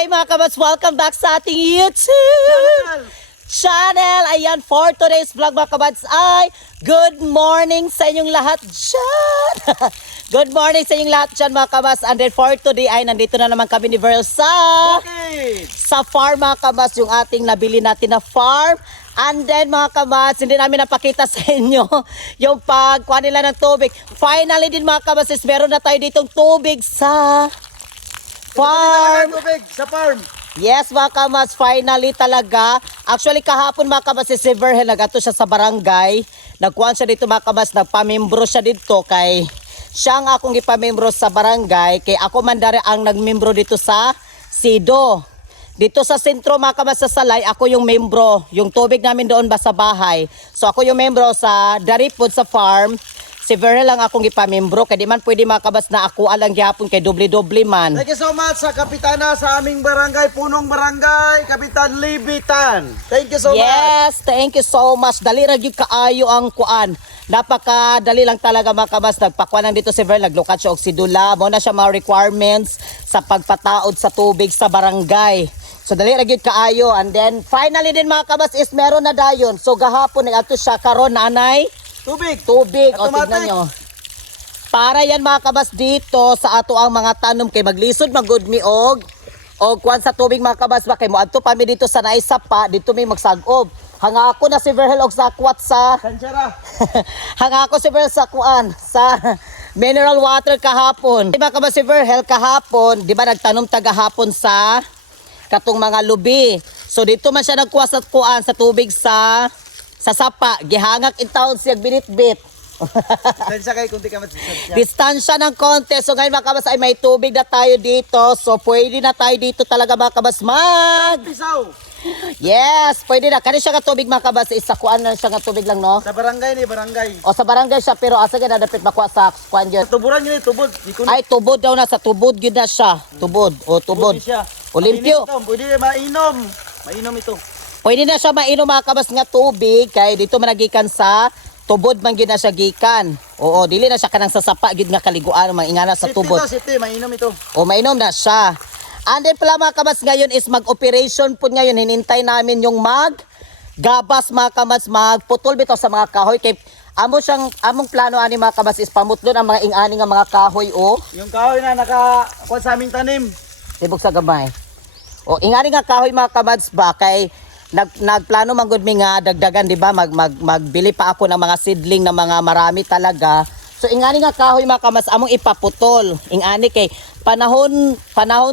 Hi mga kabats, welcome back sa ating YouTube channel. Ayan, for today's vlog mga kabats ay good morning sa inyong lahat dyan. Good morning sa inyong lahat dyan mga kabats. And then for today ay nandito na naman kami ni Verl sa farm mga kabats, yung ating nabili natin na farm. And then mga kabats, hindi namin napakita sa inyo yung pagkuha nila ng tubig. Finally din mga kabats, meron na tayo ditong tubig sa farm. Sa farm. Yes mga kabats, finally talaga. Actually kahapon mga kabats, si Verhel nag-ato siya sa barangay. Nagkuhan siya dito mga kabats, nagpamembro siya dito kay siya ang akong ipamembro sa barangay. Kay ako man dari ang nagmembro dito sa SIDO. Dito sa sentro mga kabats sa Salay, ako yung membro. Yung tubig namin doon ba sa bahay. So ako yung membro sa Daripod sa farm. Si Verhel lang akong ipamembro. Kaya di man pwede mga kabats na ako alang gihapon kay doble-doble man. Thank you so much sa kapitana sa aming barangay, punong barangay, Kapitan Libitan. Thank you so much. Yes, thank you so much. Dali ra gyud kaayo ang kuan. Napakadali lang talaga mga kabats. Nagpakuan lang dito si Verhel, naglukat siya og sidula. Mo na siya mga requirements sa pagpataod sa tubig sa barangay. So dali ra gyud kaayo. And then finally din mga kabats is meron na dayon. So gahapon nag-ato siya karon nanay. Tubig. Tubig. O Automatic. tignan nyo. Para yan mga kabas dito sa ato ang mga tanom kay maglisod magud mi og kuan sa tubig mga kabas ba kay mo adto pa mi dito sa naisapa dito mi magsag-ob. Hanga ako na si Verhel og sakwat sa Sansara. hanga ako si Verhel sa kuan sa mineral water kahapon. Di ba kabas si Verhel kahapon, di ba nagtanom tagahapon sa katong mga lubi. So dito man siya nagkuha sa kuan sa tubig sa sapa, gihangak in town siya binitbit. Sansya kayo kung di ka matsansya. Distansya ng konti. So ngayon mga kabas ay may tubig na tayo dito. So pwede na tayo dito talaga mga kabas Pisaw. Yes, pwede na. Kani siya ka tubig mga kabas. Isa kuan na siya ka tubig lang no. Sa barangay ni barangay. O sa barangay siya pero asa gina dapat makuha sa kuan yun. Tuburan nyo ni tubod. Di ko Ay tubod daw na sa tubod yun na siya. Tubod. O tubod. siya. Olimpio. Pwede mainom. Mainom ito. Pwede na siya mainom mga kabas nga tubig kay dito managikan sa tubod man gyud na siya gikan. Oo, dili na siya kanang sasapa gyud nga kaliguan man ingana sa tubod. Safety, mainom ito. O mainom na siya. And then pala mga kabas ngayon is mag-operation po ngayon. Hinintay namin yung gabas mga kabas, magputol bitaw sa mga kahoy kay among plano ani mga kabas is pamutlon ang mga ingani nga mga kahoy o Yung kahoy na nakakuha sa aming tanim. tibok sa gamay. O ingani nga kahoy mga kabas ba kay nagplano man gud mi nga dagdagan di ba magbili pa ako ng mga seedling na mga marami talaga. So ingani nga kahoy mga kamas among ipaputol. Ingani kay panahon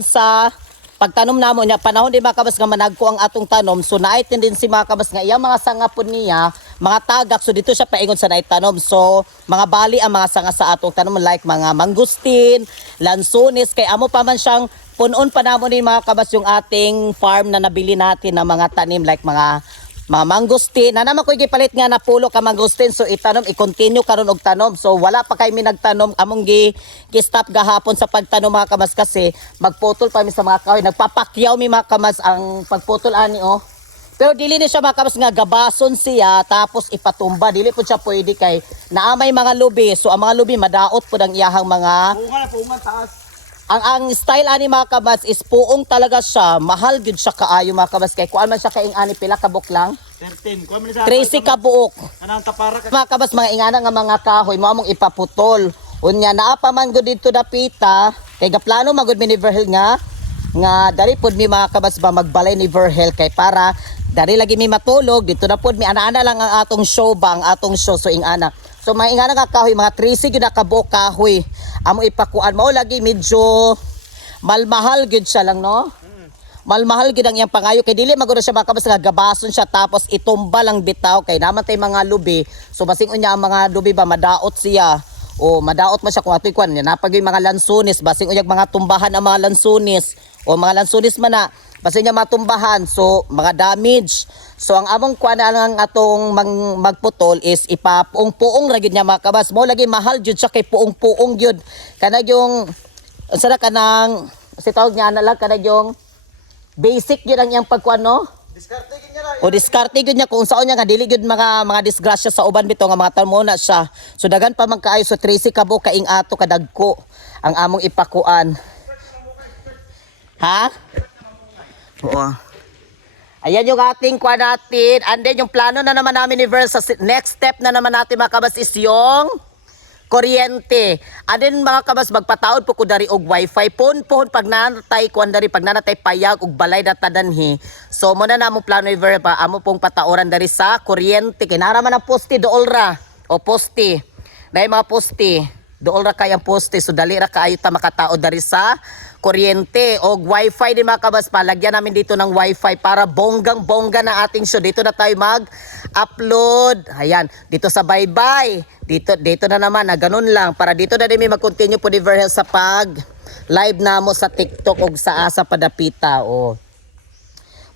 sa pagtanom namo niya panahon di mga kamas nga managko ang atong tanom. So naay tendency mga kamas nga iyang mga sanga pud niya mga tagak so dito siya paingon sa naitanom. So mga bali ang mga sanga sa atong tanom like mga mangustin, lansones kay amo pa man siyang punon pa namon ni mga kabas yung ating farm na nabili natin ng mga tanim like mga mangustin. Na naman ko gipalit nga na pulo ka mangustin so itanom i-continue karon og tanom. So wala pa kay mi nagtanom among gi-stop gahapon sa pagtanom mga kabas kasi magputol pa mi sa mga kahoy. Nagpapakyaw mi mga kabas ang pagputol ani oh. Pero dili ni siya mga kabas nga gabason siya tapos ipatumba. Dili pud siya pwede kay naamay mga lubi. So ang mga lubi madaot pud ang iyahang mga Puungan taas. ang style ani mga kabats is puong talaga siya. Mahal gyud siya kaayo mga kabats kay kuan man siya kaing ani pila ka buok lang. 13. Kuha mo ni sa 13 ka buok. Anang tapara ka. Mga kabats mga ingana nga mga kahoy mo among ipaputol. Unya naa pa man gud dito dapita kay gaplano magud mi ni Verhel nga dari pud mi mga kabats ba magbalay ni Verhel kay para dari lagi mi matulog dito na pud mi ana-ana lang ang atong show ba ang atong show so ingana. So mga ingana nga kahoy mga 13 gyud na ka buok kahoy. Amo ipakuan mao lagi medyo malmahal gud siya lang no. Malmahal gid ang iyang pangayo kay dili magud siya makabas nga gabason siya tapos itumba lang bitaw kay naman tay mga lubi. So basing unya ang mga lubi ba madaot siya. O madaot man siya kung atoy kuan napag yung mga lansunis basing unyag mga tumbahan ang mga lansunis o mga lansunis man na basing niya matumbahan so mga damage. So ang among kuan ang atong magputol is ipapuong-puong ra gyud niya makabas. Mo lagi mahal jud siya kay puong-puong gyud. Kana yung sada kanang si tawag niya na lang kana yung basic gyud ang iyang pagkuan no. Diskarte niya na. O diskarte gyud niya kung saon niya nga dili gyud mga disgrasya sa uban bitaw nga mga talmo na siya. So dagan pa man kaayo so 13 ka buok kaing ato kadagko ang among ipakuan. Ha? Oo. Ayan yung ating kuha natin. And then yung plano na naman namin ni Verl sa next step na naman natin mga kabas is yung kuryente. And then mga kabas magpataod po ko dari og wifi. Pon pag nanatay kuan dari pag nanatay payag og balay na tadanhi. So mo na namo plano ni Verl pa amo pong pataoran dari sa kuryente. Kinara man ang poste dool ra. O poste. Dahil mga poste. Dool ra kay ang poste. So dali ra kaayo ta makataod dari sa kuryente o wifi din mga kabas. Palagyan namin dito ng wifi para bonggang-bongga na ating show. Dito na tayo mag-upload. Ayan, dito sa bye-bye. Dito na naman, na ganun lang. Para dito na din may mag-continue po ni Verhel sa pag-live na mo sa TikTok o sa Asa Padapita. O.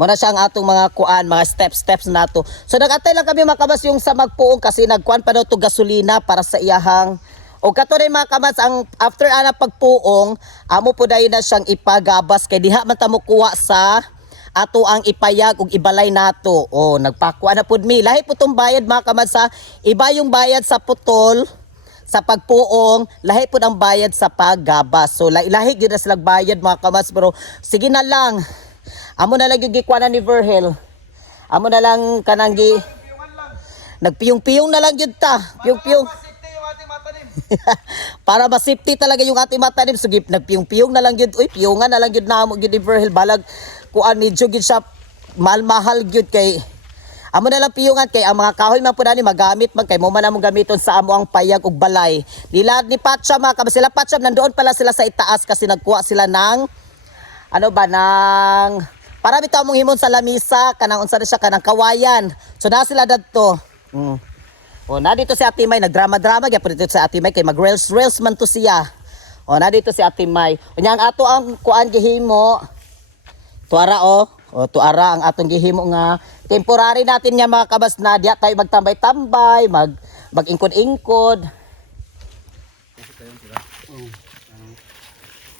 Muna siya ang atong mga kuan, mga steps na to. So nag-atay lang kami mga kabas yung sa magpuong kasi nagkuan pa daw to gasolina para sa iyahang. O kato rin mga kabas, ang after ana pagpuong, amo po dayon na siyang ipagabas kay diha man ta mo kuha sa ato ang ipayag ug ibalay nato. O nagpakuha na pud mi. Lahi po tong bayad mga kabas sa iba yung bayad sa putol sa pagpuong, lahi po ang bayad sa paggabas. So lahi gyud na sila bayad mga kabas pero sige na lang. Amo na lang yung gikuha ni Verhel. Amo na lang kanang nagpiyong-piyong na lang yun ta. Piyong-piyong. Para ma-safety talaga yung ating matanim. So nagpiyong-piyong na lang yun. Uy, piyongan na lang yun na mo yun ni Verhel. Balag kuan medyo yun siya mahal yun kay amo na lang piyongan kay ang mga kahoy man po na ni magamit man kay mo man among gamiton sa amo ang payag ug balay. Nila ni Patsa mga kabas sila Patsa nandoon pala sila sa itaas kasi nagkuha sila ng ano ba ng para bitaw mong himon sa lamisa kanang unsa na siya kanang kawayan. So na sila dadto. O na dito si Ate May nagdrama-drama gyapon dito si Ate May kay mag-reels man to siya. O na dito si Ate May. Unya ang ato ang kuan gihimo. Tuara o tuara ang atong gihimo nga temporary natin nga mga kabas na diya tayo magtambay-tambay, mag-ingkod-ingkod.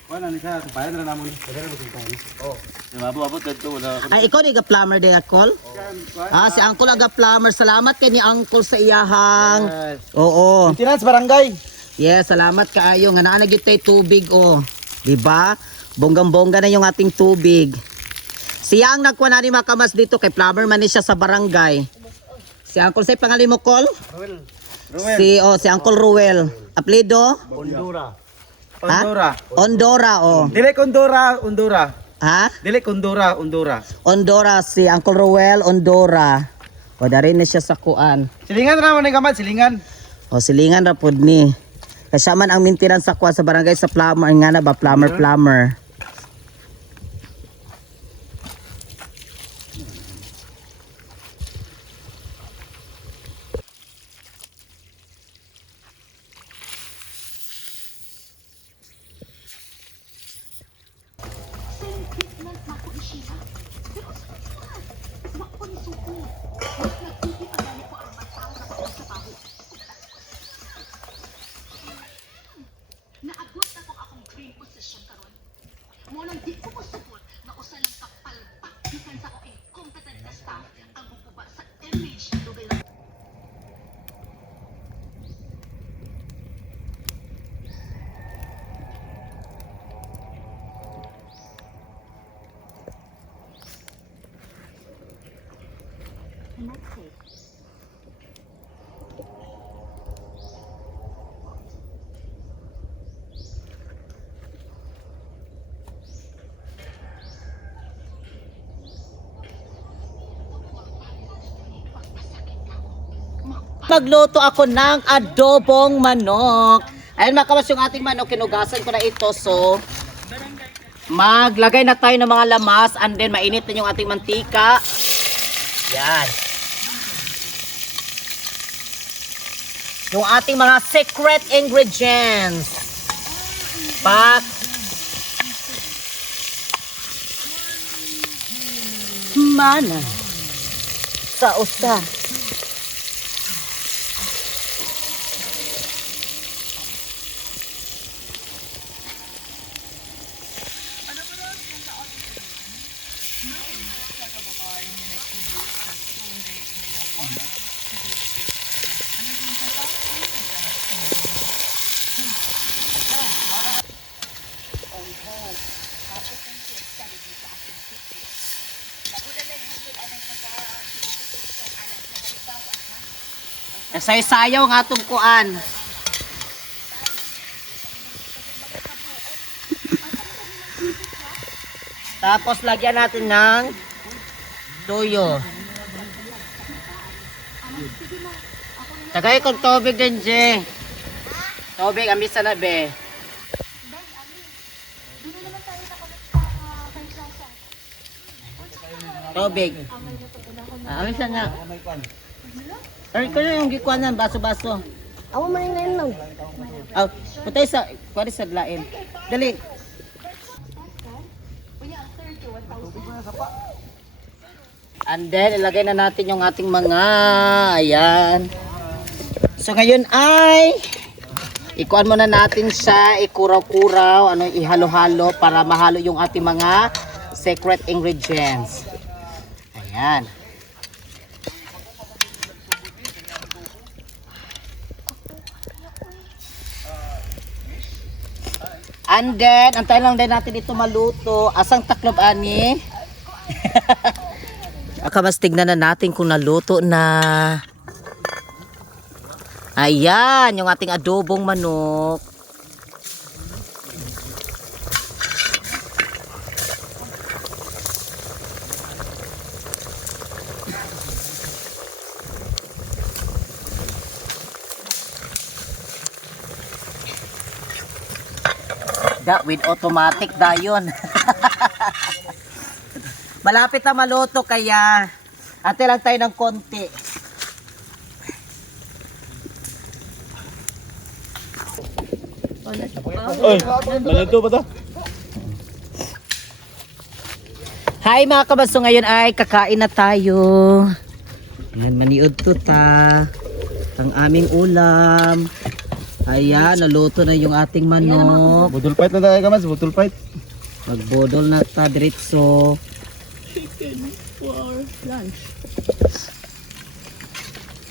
Wala ni ka, bayan na namon. Daghan mo tayo. Oh. Mabot dito wala. Ay ikaw ni ga-plumber de Uncle? Si Uncle aga plumber. Salamat kay ni Uncle sa iyahang. Yes. Oo. Maintenance barangay. Yes, salamat kaayo nga naa na gyud tay tubig o. Di ba? Bonggang-bongga na yung ating tubig. Siya ang nagkuha na ni Makamas dito kay plumber man ni siya sa barangay. Si Uncle say pangalan mo Col? Ruel. Si Uncle Ruel. Apelyido? Ondora. Ha? Ondora o. Dili Ondora. Ha? Dili Ondora. Ondora si Uncle Ruel Ondora. O dari na siya sa kuan. Silingan ra man ni gamad, silingan. O silingan ra pud ni. Kasya man ang maintenance sa kuan sa barangay sa plumber nga na ba plumber. Naabot na kung akong dream position karon. Mo nang di ko musupot na usa lang kapalpak gikan sa akong incompetent na staff ang mukuba sa image dugay lang. Magluto ako ng adobong manok. Ayun mga kawas yung ating manok, kinugasan ko na ito. So, maglagay na tayo ng mga lamas and then mainit na yung ating mantika. Yan. Yung ating mga secret ingredients. Pak. Mana. Sa usa. Nasay-sayaw nga atong kuan. Tapos lagyan natin ng tuyo. Tagay kong tubig din, Je. Tubig, ambisa na, be. Tubig. Ambisa na. Ay, ko na yung gikuanan, baso-baso. Ako man ngayon lang. Aw, putay sa, kuwari sa lain. Dali. And then, ilagay na natin yung ating mga, ayan. So, ngayon ay, ikuan muna natin siya, ikuraw-kuraw, ano, ihalo-halo para mahalo yung ating mga secret ingredients. Ayan. And then, antay lang din natin ito maluto. Asang taklob, ani? Mas tignan na natin kung naluto na. Ayan, yung ating adobong manok. Da, with automatic dayon. Malapit na maluto kaya ate lang tayo ng konti. Oy, maluto ba to? Hi mga kabaso, ngayon ay kakain na tayo. Ayan, maniod to ta. Ang aming ulam. Ayan, naluto na yung ating manok. Budol fight na tayo kamas, budol fight. Magbodol na ta diretso.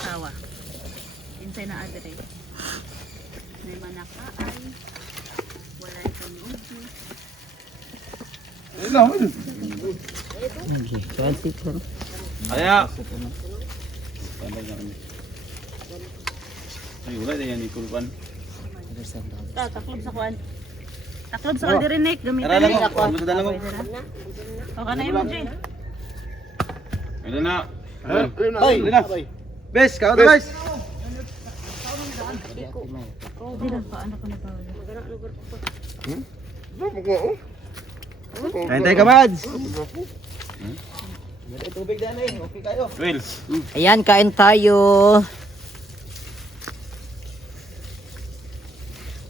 Tawa. Insay na adre. May manaka ay wala itong ubi. Ayun lang. Okay, transit lang. Kaya. Ay, wala din yan ni Kulpan. Taklob sa kwan. Taklob sa kaldirenek. Gamitin Tara lang na ako. Ano sa dalang ko? O ka na yung Jay. Ayun na. Hoy, ayun na. Bes, kao na guys. Di lang pa, anak ko na pa. Kain tayo kamads. Tubig dyan eh. Okay kayo. Will. Ayan, kain tayo.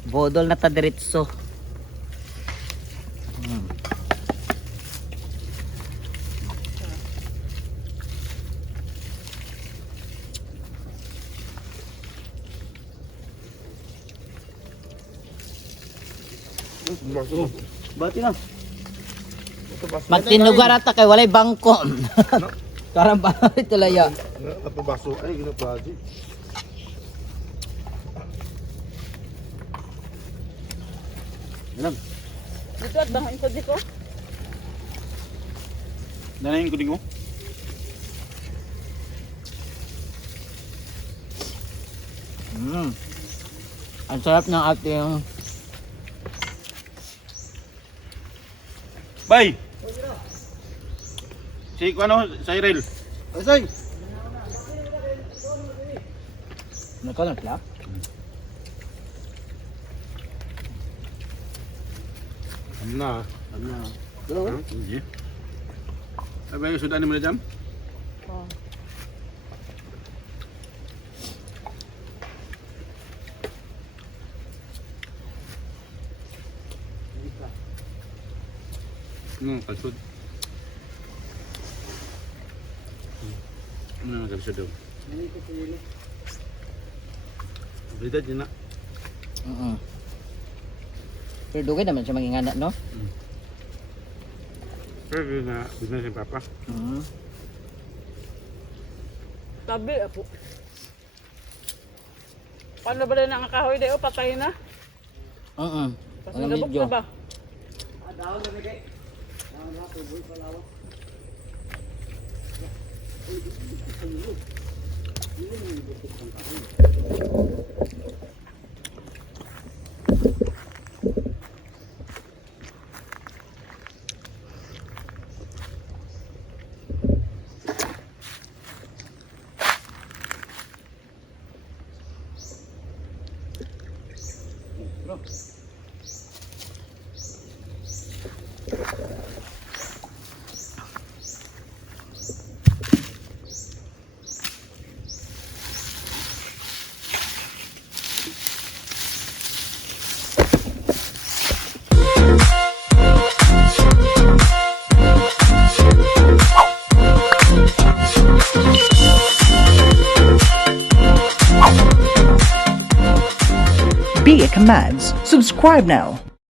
Bodol na ta diretso. Bati na. Magtinugar ata kay walay bangko. Karang ba ito laya. Napabaso ay ginapaji. Alam. Dito at bahan ko dito. Danahin ko din ko. Ang sarap ng ating Bay. Si ano, Cyril. Asay. nakalat lang. Amna. Sige. Abay, sudah ni mo na jam? Kalsud. Ano kalsud daw? Beda din na. Pero dugay naman siya magingana, no? Pero na business ni Papa. Tabi ako. Paano ba rin ang kahoy dayo? Patay na? Pas Ang nagabok medyo. na ba? Be It Commands. Subscribe now.